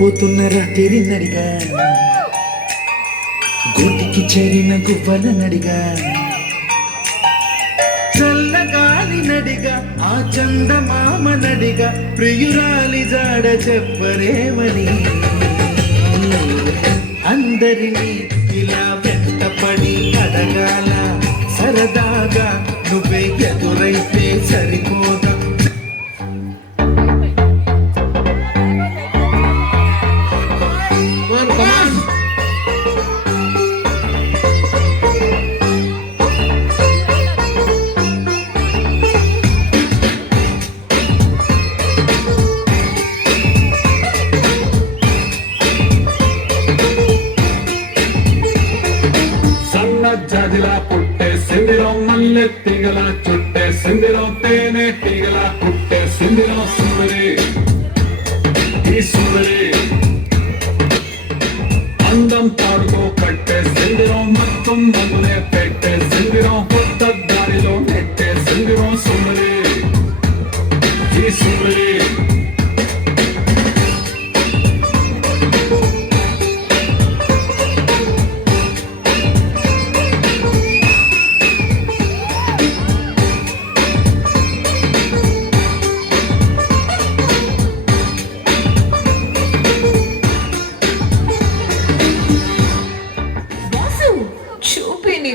నిద్రపోతున్న రాత్రి నడిగా గోటికి చేరిన గువ్వల నడిగా చల్లగాలి నడిగా ఆ చందమామ నడిగా ప్రియురాలి జాడ చెప్పరేమని అందరినీ ఇలా వెంటపడి అడగాల సరదాగా నువ్వే ఎదురైతే సరిపోదా జాజిలా పుట్టే సిందిలో మల్లె తీగల చుట్టే సిందిలో తేనె తీగల పుట్టే సిందిలో సుందరి ఈ సుందరి అందం తాడుకో కట్టే సిందిలో మొత్తం మందులే పెట్టే సిందిలో కొత్త దారిలో నెట్టే సిందిలో సుందరి ఈ సుందరి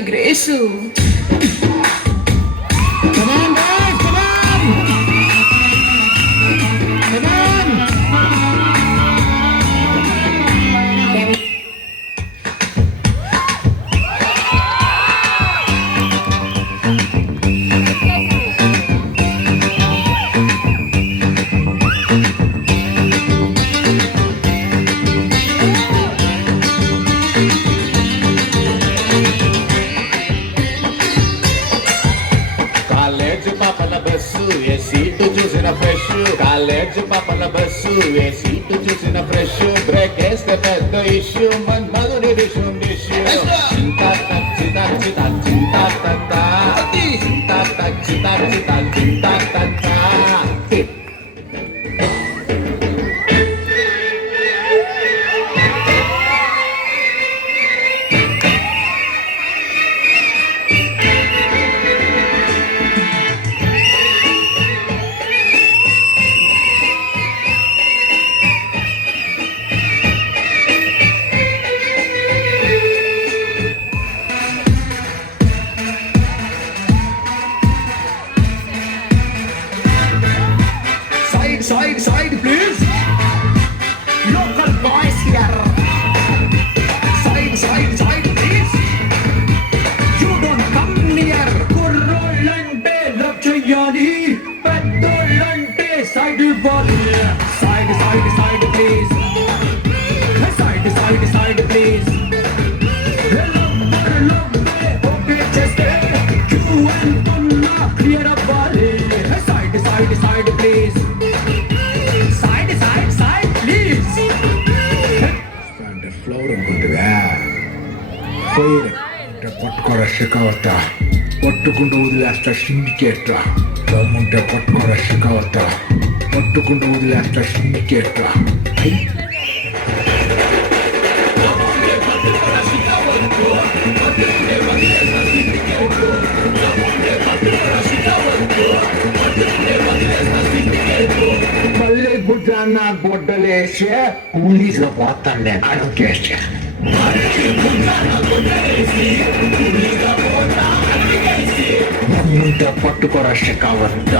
Grace. Come on, guys, come on! Come on! ఏ సీటు చూసిన ఫ్రెష్ కాలేజ్ పాపల బస్సు ఏ సీటు చూసిన ఫ్రెష్ బ్రేక్ వేస్తే పెద్ద ఇష్యూ మధురి డిష్యూ డిష్యూ చింతా చింతా చింతా చింతా చింతా చింతా చింతా చింతా Side, please. Local boys here. Side, please. You don't come near. Kurrollante love cheyali, peddolante side volley. Side, please. Side, please. Love, okay, just you and Tunna clear up volley. Side, please. పట్టుకోరా షికావత పట్టుకుంటూ వదిలేస్తా syndicate దమ్ముంటే పట్టుకోరా షికావత పట్టుకుంటూ వదిలేస్తా syndicate మళ్ళీ గుడ్డన్న గొడ్డలేసి కూలీలో పోతాను నేను అడుగేసి ముందు పట్టుకోరా షికావత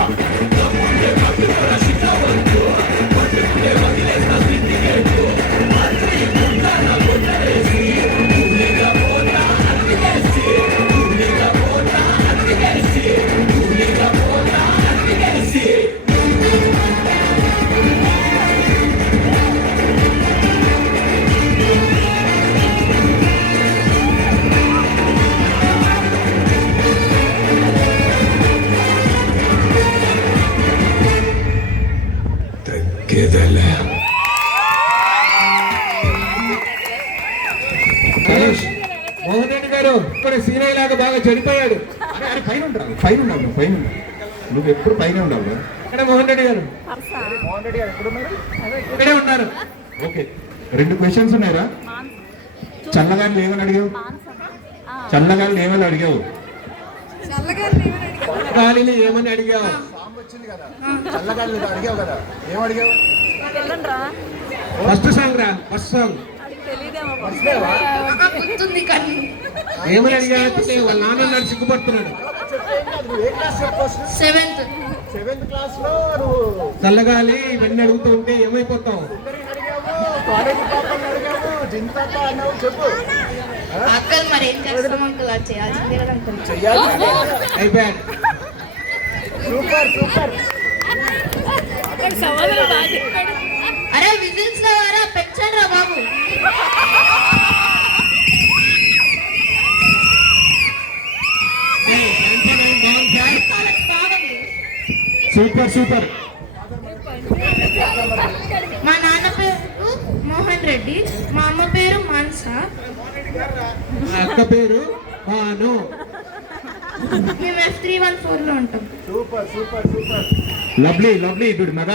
మోహన్ రెడ్డి గారు ఇప్పుడు సీనయ్య లాగా బాగా చెడిపోయాడు. పైన నువ్వు ఎప్పుడు పైన ఉండాలి. మోహన్ రెడ్డి గారు ఇక్కడే ఉన్నారు. ఓకే 2 క్వశ్చన్స్ ఉన్నాయిరా. చల్లగాలి ఏమని అడిగావు? చల్లగాలిని ఏమని అడిగావు? గాలిని ఏమని అడిగావు? చల్లగాలిని అడిగావు కదా, ఏమడిగావు? ఫస్ట్ సాంగ్ రా, ఫస్ట్ సాంగ్ ఏమని అడిగా? వాళ్ళ నాన్న నన్ను సిగ్గుపడుతున్నాడు. సెవెంత్ క్లాస్ లో చల్లగాలి ఇవన్నీ అడుగుతూ ఉంటే ఏమైపోతావు? అక్కలు మరి ఏం చేస్తాం అంకుల్, అది చేయాల్సిందే కదా అంకుల్. అయిపోయాడు. అరే విజిల్స్ లో పెట్టండి రా బాబు. Super super. మా నాన్న పేరు మోహన్ రెడ్డి, మా అమ్మ పేరు మాన్సా, మా అక్క పేరు భాను. మేము F314 లో ఉంటాం. Lovely lovely. ఇప్పుడు